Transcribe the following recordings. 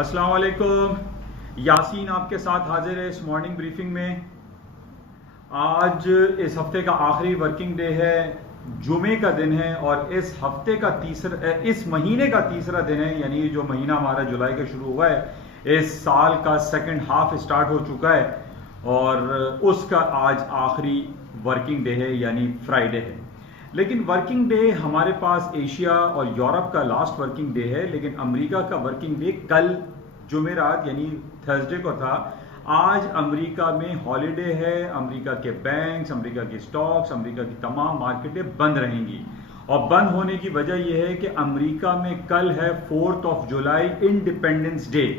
अस्सलाम वालेकुम। यासीन आपके साथ हाजिर है इस मॉर्निंग ब्रीफिंग में। आज इस हफ्ते का आखिरी वर्किंग डे है, जुमे का दिन है और इस महीने का तीसरा दिन है, यानी जो महीना हमारा जुलाई का शुरू हुआ है, इस साल का सेकंड हाफ स्टार्ट हो चुका है और उसका आज आखिरी वर्किंग डे है यानी फ्राइडे है। लेकिन वर्किंग डे हमारे पास एशिया और यूरोप का लास्ट वर्किंग डे है, लेकिन अमेरिका का वर्किंग डे कल जुमेरात यानी थर्सडे को था। आज अमेरिका में हॉलिडे है। अमेरिका के बैंक्स, अमेरिका के स्टॉक्स, अमेरिका की तमाम मार्केटें बंद रहेंगी और बंद होने की वजह यह है कि अमेरिका में कल है 4 जुलाई independence day.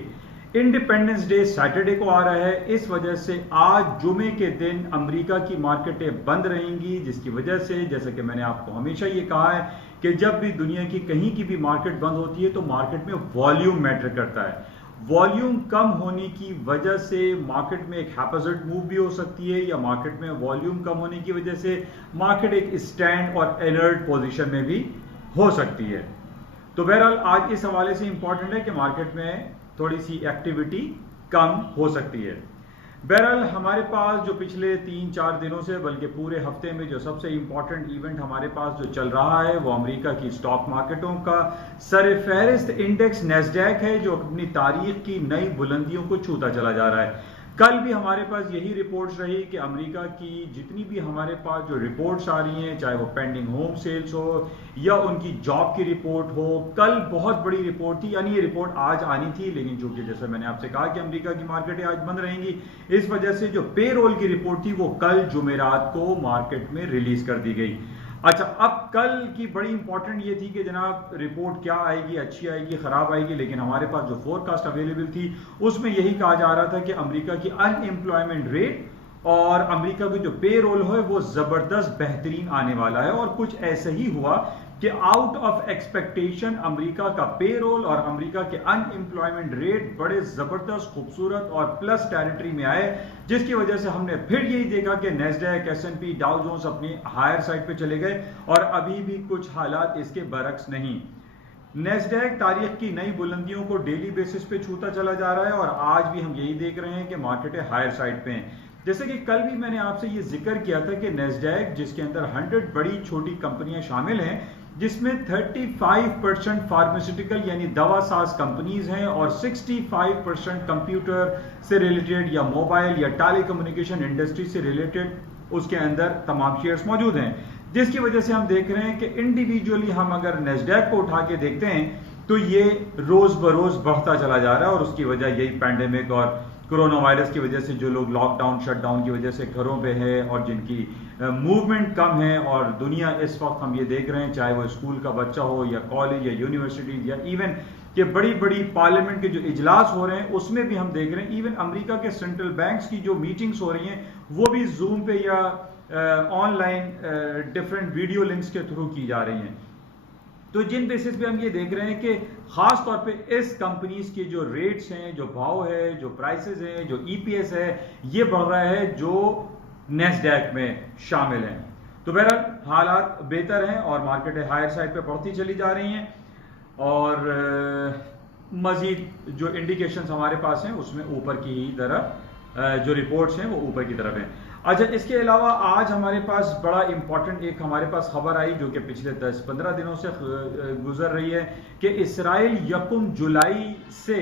Independence day Saturday को आ रहा है, इस वजह से आज जुमे के दिन अमेरिका की मार्केटें बंद रहेंगी, जिसकी वजह से जैसे कि मैंने आपको हमेशा ये कहा है कि जब भी दुनिया की कहीं की भी मार्केट बंद होती है तो मार्केट में वॉल्यूम मैटर करता है। वॉल्यूम कम होने की वजह से मार्केट में एक हैपोजिट मूव भी हो सकती है, या मार्केट में वॉल्यूम कम होने की वजह से मार्केट एक स्टैंड और इनर्ट पोजीशन में भी हो सकती है। तो बहरहाल आज इस हवाले से इंपॉर्टेंट है कि मार्केट में थोड़ी सी एक्टिविटी कम हो सकती है। बहरहाल हमारे पास जो पिछले 3-4 दिनों से बल्कि पूरे हफ्ते में जो सबसे इंपॉर्टेंट इवेंट हमारे पास जो चल रहा है वो अमेरिका की स्टॉक मार्केटों का सरफहरिस्त इंडेक्स नैस्डैक है, जो अपनी तारीख की नई बुलंदियों को छूता चला जा रहा है। कल भी हमारे पास यही रिपोर्ट्स रही कि अमेरिका की जितनी भी हमारे पास जो रिपोर्ट्स आ रही हैं, चाहे वो पेंडिंग होम सेल्स हो या उनकी जॉब की रिपोर्ट हो, कल बहुत बड़ी रिपोर्ट थी, यानी ये रिपोर्ट आज आनी थी, लेकिन चूंकि जैसे मैंने आपसे कहा कि अमेरिका की मार्केटें आज बंद रहेंगी, इस वजह से जो पे रोल की रिपोर्ट थी वो कल जुमेरात को मार्केट में रिलीज कर दी गई। अच्छा, अब कल की बड़ी इंपॉर्टेंट ये थी कि जनाब रिपोर्ट क्या आएगी, अच्छी आएगी, खराब आएगी, लेकिन हमारे पास जो फोरकास्ट अवेलेबल थी उसमें यही कहा जा रहा था कि अमेरिका की अनएम्प्लॉयमेंट रेट और अमेरिका की जो पे रोल है वो जबरदस्त बेहतरीन आने वाला है। और कुछ ऐसे ही हुआ कि आउट ऑफ एक्सपेक्टेशन अमेरिका का पे रोल और अमेरिका के अनएम्प्लॉयमेंट रेट बड़े जबरदस्त, खूबसूरत और प्लस टेरिटरी में आए, जिसकी वजह से हमने फिर यही देखा कि नैस्डैक, S&P, डाउ जोन्स अपनी हायर साइड पे चले गए और अभी भी कुछ हालात इसके बरक्स नहीं। नैस्डैक तारीख की नई बुलंदियों को डेली बेसिस पे छूता चला जा रहा है और आज भी हम यही देख रहे हैं कि मार्केटें हायर साइड पे हैं। जैसे कि कल भी मैंने आपसे ये जिक्र किया था कि नैस्डैक, जिसके अंदर 100 बड़ी छोटी कंपनियां शामिल हैं, जिसमें 35% फार्मास्यूटिकल यानी दवा साज कंपनीज हैं और 65% कंप्यूटर से रिलेटेड या मोबाइल या टेलीकम्युनिकेशन इंडस्ट्री से रिलेटेड उसके अंदर तमाम शेयर्स मौजूद हैं, जिसकी वजह से हम देख रहे हैं कि इंडिविजुअली हम अगर नैस्डैक को उठा के देखते हैं तो ये रोज बरोज बढ़ता चला जा रहा है। और उसकी वजह यही पैंडेमिक और कोरोना वायरस की वजह से जो लोग लॉकडाउन, शटडाउन की वजह से घरों पे है और जिनकी मूवमेंट कम है, और दुनिया इस वक्त हम ये देख रहे हैं, चाहे वो स्कूल का बच्चा हो या कॉलेज या यूनिवर्सिटी या इवन कि बड़ी बड़ी पार्लियामेंट के जो इजलास हो रहे हैं उसमें भी हम देख रहे हैं, इवन अमेरिका के सेंट्रल बैंक्स की जो मीटिंग्स हो रही हैं वो भी जूम पे या ऑनलाइन डिफरेंट वीडियो लिंक्स के थ्रू की जा रही हैं। तो जिन बेसिस पे हम ये देख रहे हैं कि खास तौर पे इस कंपनीज के जो रेट्स हैं, जो भाव है, जो प्राइसेस हैं, जो EPS है, ये बढ़ रहा है जो नैस्डैक में शामिल हैं। तो बहरहाल हालात बेहतर हैं और मार्केटें हायर साइड पे बढ़ती चली जा रही हैं और मजीद जो इंडिकेशंस हमारे पास हैं उसमें ऊपर की ही तरफ जो रिपोर्ट्स हैं वो ऊपर की तरफ हैं। अच्छा, इसके अलावा आज हमारे पास बड़ा इंपॉर्टेंट एक हमारे पास खबर आई जो कि पिछले 10-15 दिनों से गुजर रही है कि इसराइल 1 जुलाई से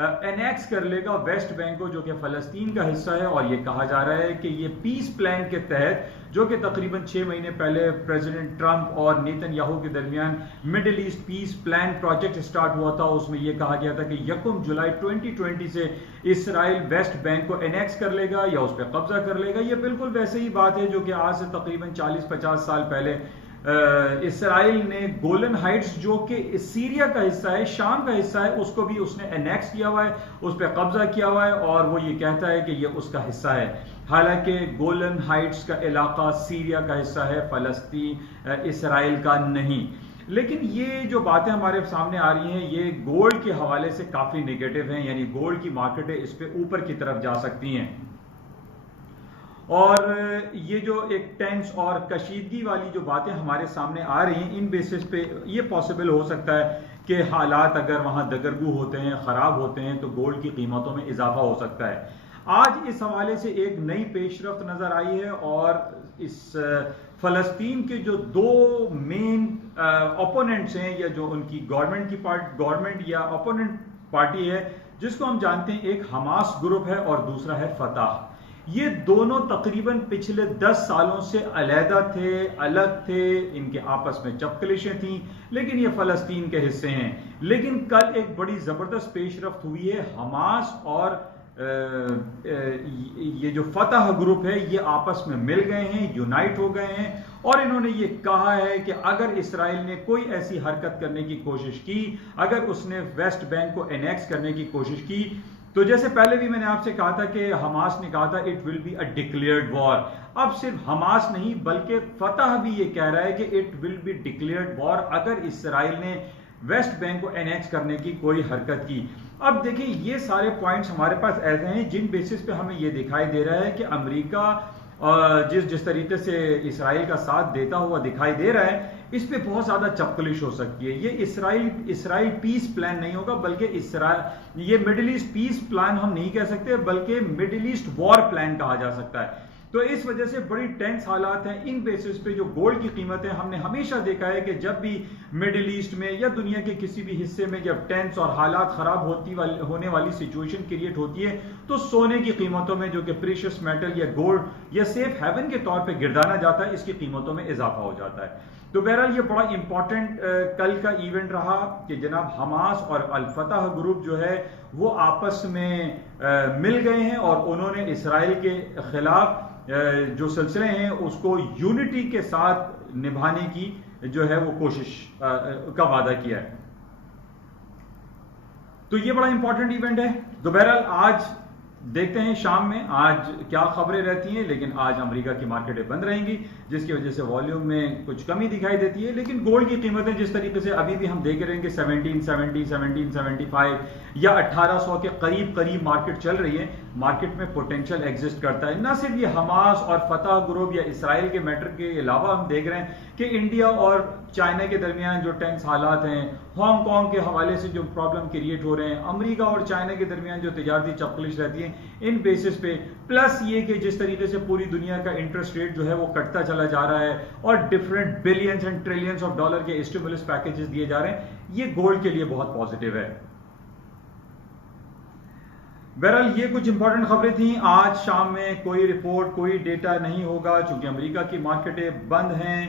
एनेक्स कर लेगा वेस्ट बैंक को, जो कि फलस्तीन का हिस्सा है। और ये कहा जा रहा है कि ये पीस प्लान के तहत, जो कि तकरीबन 6 महीने पहले प्रेसिडेंट ट्रंप और नेतन्याहू के दरमियान Middle East peace plan project start हुआ था, उसमें यह कहा गया था कि 1 जुलाई 2020 से इसराइल वेस्ट बैंक को एनेक्स कर लेगा या उस पर कब्जा कर लेगा। ये बिल्कुल वैसे ही बात है जो कि आज से तकरीबन 40-50 साल पहले इसराइल ने गोलन हाइट्स, जो कि सीरिया का हिस्सा है, शाम का हिस्सा है, उसको भी उसने एनेक्स किया हुआ है, उस पर कब्जा किया हुआ है और वो ये कहता है कि ये उसका हिस्सा है। हालांकि गोलन हाइट्स का इलाका सीरिया का हिस्सा है, फलस्तीन इसराइल का नहीं। लेकिन ये जो बातें हमारे सामने आ रही हैं ये गोल्ड के हवाले से काफी नेगेटिव हैं, यानी गोल्ड की मार्केटें इस पे ऊपर की तरफ जा सकती हैं। और ये जो एक टेंस और कशीदगी वाली जो बातें हमारे सामने आ रही हैं, इन बेसिस पे ये पॉसिबल हो सकता है کہ حالات اگر وہاں دگرگو ہوتے ہیں، خراب ہوتے ہیں، تو گولڈ کی قیمتوں میں اضافہ ہو سکتا ہے۔ آج اس حوالے سے ایک نئی پیش رفت نظر آئی ہے، اور اس فلسطین کے جو دو مین اوپوننٹس ہیں، یا جو ان کی گورنمنٹ یا اوپوننٹ پارٹی ہے، جس کو ہم جانتے ہیں، ایک حماس گروپ ہے اور دوسرا ہے فتح۔ یہ دونوں تقریباً پچھلے 10 سالوں سے علیحدہ تھے، الگ تھے، ان کے آپس میں چپکلشیں تھیں، لیکن یہ فلسطین کے حصے ہیں۔ لیکن کل ایک بڑی زبردست پیش رفت ہوئی ہے، حماس اور یہ جو فتح گروپ ہے یہ آپس میں مل گئے ہیں، یونائٹ ہو گئے ہیں، اور انہوں نے یہ کہا ہے کہ اگر اسرائیل نے کوئی ایسی حرکت کرنے کی کوشش کی، اگر اس نے ویسٹ بینک کو انیکس کرنے کی کوشش کی، تو جیسے پہلے بھی میں نے آپ سے کہا تھا کہ حماس نے کہا تھا it will be a declared war, اب صرف حماس نہیں بلکہ فتح بھی یہ کہہ رہا ہے کہ اٹ ول بی ڈکلیئرڈ وار اگر اسرائیل نے ویسٹ بینک کو انیکس کرنے کی کوئی حرکت کی۔ اب دیکھیں یہ سارے پوائنٹس ہمارے پاس ایسے ہیں جن بیسس پہ ہمیں یہ دکھائی دے رہا ہے کہ امریکہ جس طریقے سے اسرائیل کا ساتھ دیتا ہوا دکھائی دے رہا ہے، اس پہ بہت زیادہ چپکلش ہو سکتی ہے۔ یہ اسرائیل پیس پلان نہیں ہوگا، بلکہ یہ مڈل ایسٹ پیس پلان ہم نہیں کہہ سکتے، بلکہ مڈل ایسٹ وار پلان کہا جا سکتا ہے۔ تو اس وجہ سے بڑی ٹینس حالات ہیں۔ ان بیسس پہ جو گولڈ کی قیمتیں، ہم نے ہمیشہ دیکھا ہے کہ جب بھی مڈل ایسٹ میں یا دنیا کے کسی بھی حصے میں جب ٹینس اور حالات خراب ہونے والی سچویشن کریٹ ہوتی ہے، تو سونے کی قیمتوں میں، جو کہ پریشس میٹل یا گولڈ یا سیف ہیون کے طور پہ گردانا جاتا ہے، اس کی قیمتوں میں اضافہ ہو جاتا ہے۔ تو بہرحال یہ بڑا امپورٹنٹ کل کا ایونٹ رہا کہ جناب حماس اور الفتح گروپ جو ہے وہ آپس میں مل گئے ہیں، اور انہوں نے اسرائیل کے خلاف جو سلسلے ہیں اس کو یونٹی کے ساتھ نبھانے کی جو ہے وہ کوشش کا وعدہ کیا ہے۔ تو یہ بڑا امپورٹنٹ ایونٹ ہے۔ تو بہرحال آج دیکھتے ہیں شام میں آج کیا خبریں رہتی ہیں، لیکن آج امریکہ کی مارکیٹیں بند رہیں گی، جس کی وجہ سے والیوم میں کچھ کمی دکھائی دیتی ہے۔ لیکن گولڈ کی قیمتیں جس طریقے سے ابھی بھی ہم دیکھ رہے ہیں کہ 1770 1775 یا 1800 کے قریب مارکیٹ چل رہی ہے، مارکیٹ میں پوٹینشل ایگزسٹ کرتا ہے۔ نہ صرف یہ حماس اور فتح گروپ یا اسرائیل کے میٹر کے علاوہ ہم دیکھ رہے ہیں کہ انڈیا اور چائنا کے درمیان جو ٹینس حالات ہیں، ہانگ کانگ کے حوالے سے جو پرابلم کریٹ ہو رہے ہیں، امریکہ اور چائنا کے درمیان جو تجارتی چپکلش رہتی ہے، ان بیسس پہ، پلس یہ کہ جس طریقے سے پوری دنیا کا انٹرسٹ ریٹ جو ہے وہ کٹتا چلا جا رہا ہے، اور different billions and trillions of dollar کے اسٹیمولس پیکیجز دیے جا رہے ہیں، یہ گولڈ کے لیے بہت پازیٹیو ہے۔ بہرحال یہ کچھ امپورٹنٹ خبریں تھیں۔ آج شام میں کوئی رپورٹ، کوئی ڈیٹا نہیں ہوگا، چونکہ امریکہ کی مارکیٹیں بند ہیں،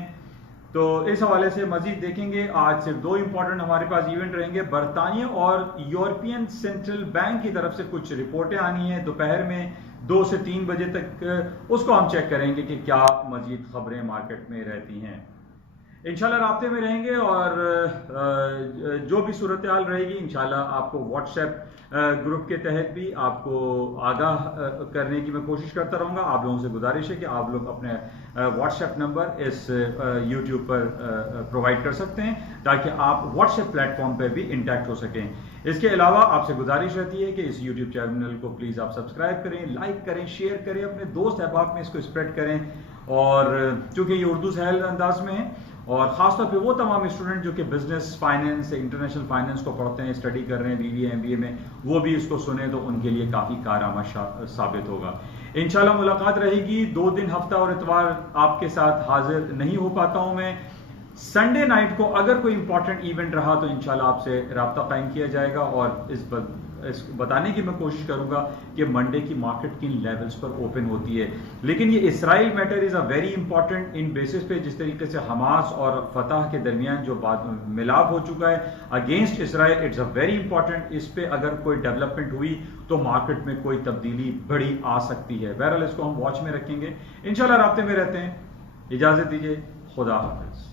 تو اس حوالے سے مزید دیکھیں گے۔ آج صرف 2 امپورٹنٹ ہمارے پاس ایونٹ رہیں گے۔ برطانیہ اور یورپین سینٹرل بینک کی طرف سے کچھ رپورٹیں آنی ہیں دوپہر میں 2 سے 3 بجے تک، اس کو ہم چیک کریں گے کہ کیا مزید خبریں مارکیٹ میں رہتی ہیں۔ انشاءاللہ رابطے میں رہیں گے، اور جو بھی صورتحال رہے گی انشاءاللہ آپ کو واٹس ایپ گروپ کے تحت بھی آپ کو آگاہ کرنے کی میں کوشش کرتا رہوں گا۔ آپ لوگوں سے گزارش ہے کہ آپ لوگ اپنے واٹس ایپ نمبر اس یوٹیوب پر پرووائڈ کر سکتے ہیں، تاکہ آپ واٹس ایپ پلیٹ فارم پہ بھی انٹیکٹ ہو سکیں۔ اس کے علاوہ آپ سے گزارش رہتی ہے کہ اس یوٹیوب چینل کو پلیز آپ سبسکرائب کریں، لائک کریں، شیئر کریں، اپنے دوست احباب میں اس کو اسپریڈ کریں، اور چونکہ یہ اردو سہل انداز میں ہے، اور خاص طور پہ وہ تمام اسٹوڈنٹ جو کہ بزنس فائننس، انٹرنیشنل فائننس کو پڑھتے ہیں، اسٹڈی کر رہے ہیں BBA MBA میں، وہ بھی اس کو سنیں تو ان کے لیے کافی کارآمد ثابت ہوگا۔ انشاءاللہ ملاقات رہے گی 2 دن، ہفتہ اور اتوار آپ کے ساتھ حاضر نہیں ہو پاتا ہوں میں۔ سنڈے نائٹ کو اگر کوئی امپورٹنٹ ایونٹ رہا تو انشاءاللہ آپ سے رابطہ قائم کیا جائے گا، اور اس بتانے کی میں کوشش کروں گا کہ منڈے کی مارکیٹ کن لیولز پر اوپن ہوتی ہے۔ لیکن یہ Israel matter is a very important, ان بیسس پہ جس طریقے سے حماس اور فتح کے درمیان جو ملاپ ہو چکا ہے against Israel, it's a very important. اس پہ اگر کوئی ڈیولپمنٹ ہوئی تو مارکیٹ میں کوئی تبدیلی بڑی آ سکتی ہے۔ بہرحال اس کو ہم واچ میں رکھیں گے، انشاءاللہ رابطے میں رہتے ہیں۔ اجازت دیجیے، خدا حافظ۔